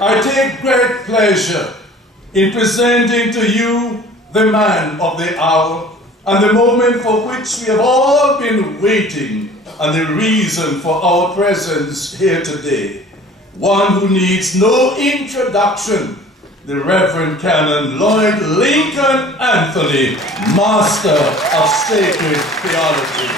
I take great pleasure in presenting to you the man of the hour and the moment for which we have all been waiting and the reason for our presence here today. One who needs no introduction, the Reverend Canon Lloyd Anthony, Master of Sacred Theology.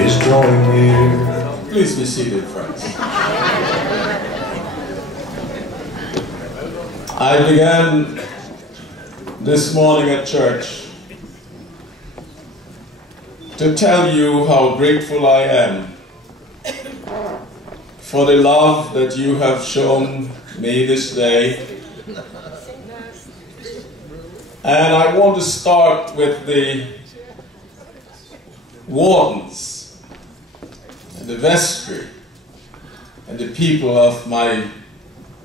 Is drawing near. Please be seated, friends. I began this morning at church to tell you how grateful I am for the love that you have shown me this day. And I want to start with the wardens and the vestry and the people of my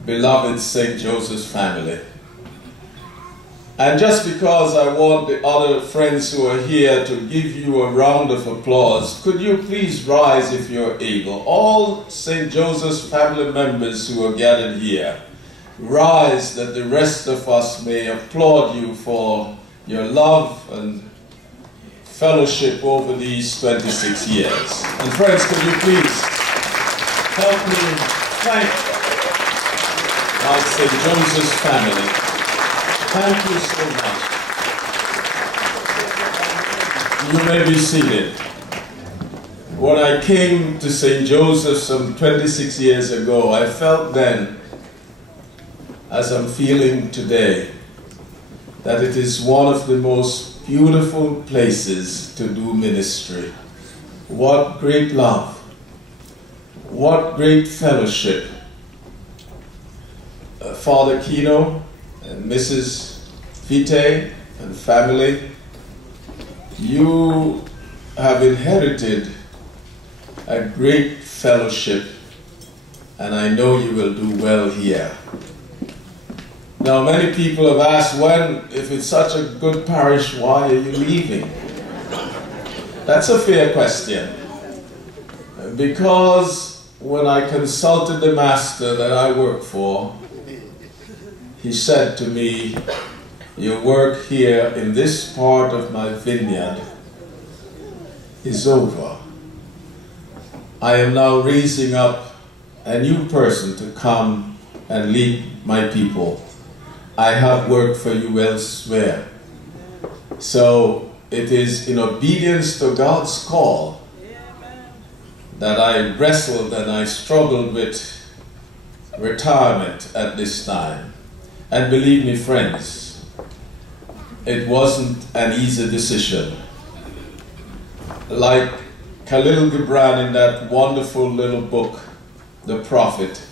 beloved St. Joseph's family. And just because I want the other friends who are here to give you a round of applause, could you please rise if you're able? All St. Joseph's family members who are gathered here, rise that the rest of us may applaud you for your love and fellowship over these 26 years. And friends, could you please help me thank my St. Joseph's family. Thank you so much. You may be seated. When I came to St. Joseph some 26 years ago, I felt then, as I'm feeling today, that it is one of the most beautiful places to do ministry. What great love, what great fellowship. Father Kino and Mrs. Vite and family, you have inherited a great fellowship, and I know you will do well here. Now, many people have asked, if it's such a good parish, why are you leaving? That's a fair question. Because when I consulted the master that I work for, he said to me, your work here in this part of my vineyard is over. I am now raising up a new person to come and lead my people. I have work for you elsewhere. So it is in obedience to God's call that I wrestled and I struggled with retirement at this time. And believe me, friends, it wasn't an easy decision. Like Khalil Gibran in that wonderful little book, The Prophet,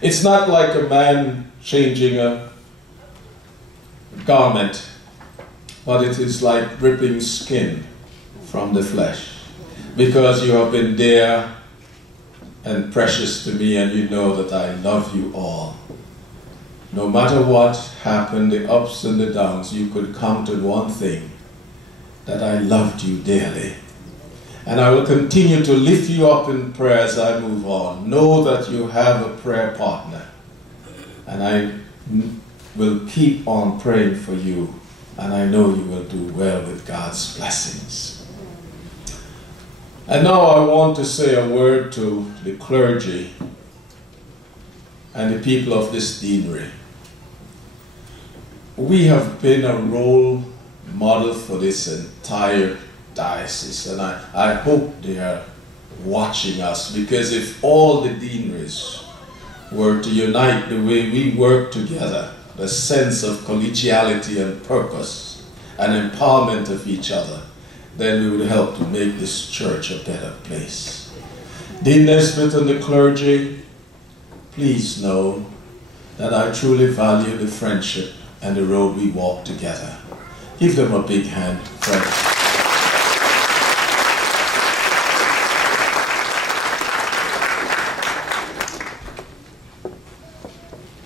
it's not like a man changing a garment, but it is like ripping skin from the flesh, because you have been dear and precious to me, and you know that I love you all. No matter what happened, the ups and the downs, you could count on one thing, that I loved you dearly. And I will continue to lift you up in prayer as I move on. Know that you have a prayer partner, and I will keep on praying for you, and I know you will do well with God's blessings. And now I want to say a word to the clergy and the people of this deanery. We have been a role model for this entire diocese, and I hope they are watching us, because if all the deaneries were to unite the way we work together, the sense of collegiality and purpose and empowerment of each other, then we would help to make this church a better place. Dean Nesbitt and the clergy, please know that I truly value the friendship and the road we walk together. Give them a big hand, friends.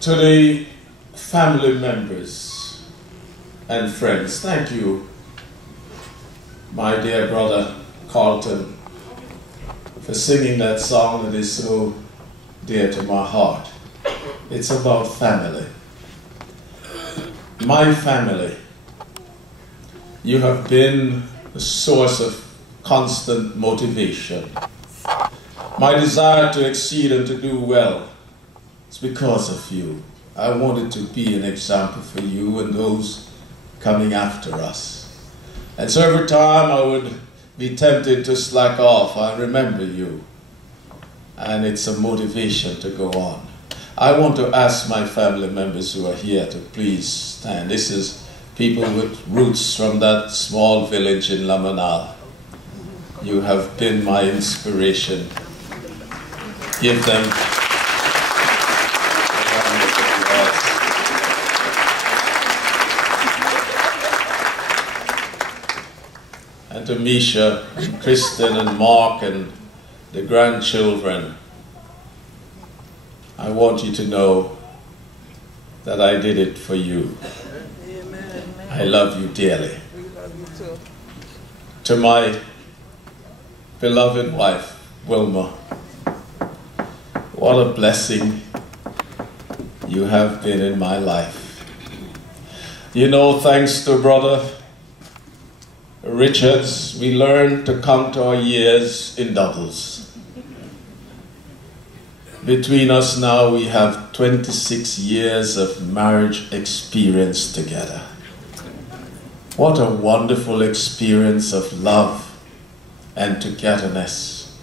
To the family members and friends, thank you, my dear brother Carlton, for singing that song that is so dear to my heart. It's about family. My family. You have been a source of constant motivation. My desire to exceed and to do well, it's because of you. I wanted to be an example for you and those coming after us. And so every time I would be tempted to slack off, I remember you. And it's a motivation to go on. I want to ask my family members who are here to please stand. This is people with roots from that small village in Lamanal. You have been my inspiration. Give them a round of applause. And to Misha, and Kristen, and Mark, and the grandchildren, I want you to know that I did it for you. Amen. I love you dearly. We love you too. To my beloved wife, Wilma, what a blessing you have been in my life. You know, thanks to Brother Richards, we learned to count our years in doubles. Between us now, we have 26 years of marriage experience together. What a wonderful experience of love and togetherness.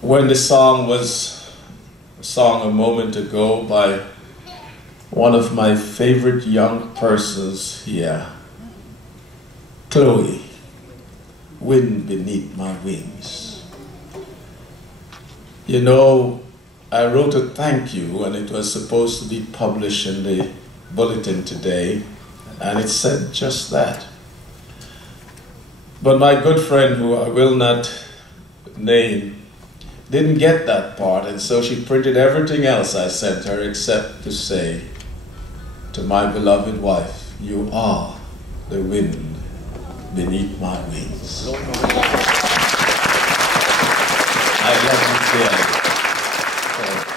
When the song was sung a moment ago by one of my favorite young persons here, Chloe, Wind Beneath My Wings. You know, I wrote a thank you and it was supposed to be published in the bulletin today, and it said just that. But my good friend, who I will not name, didn't get that part, and so she printed everything else I sent her except to say, to my beloved wife, you are the wind beneath my wings. I love you dearly.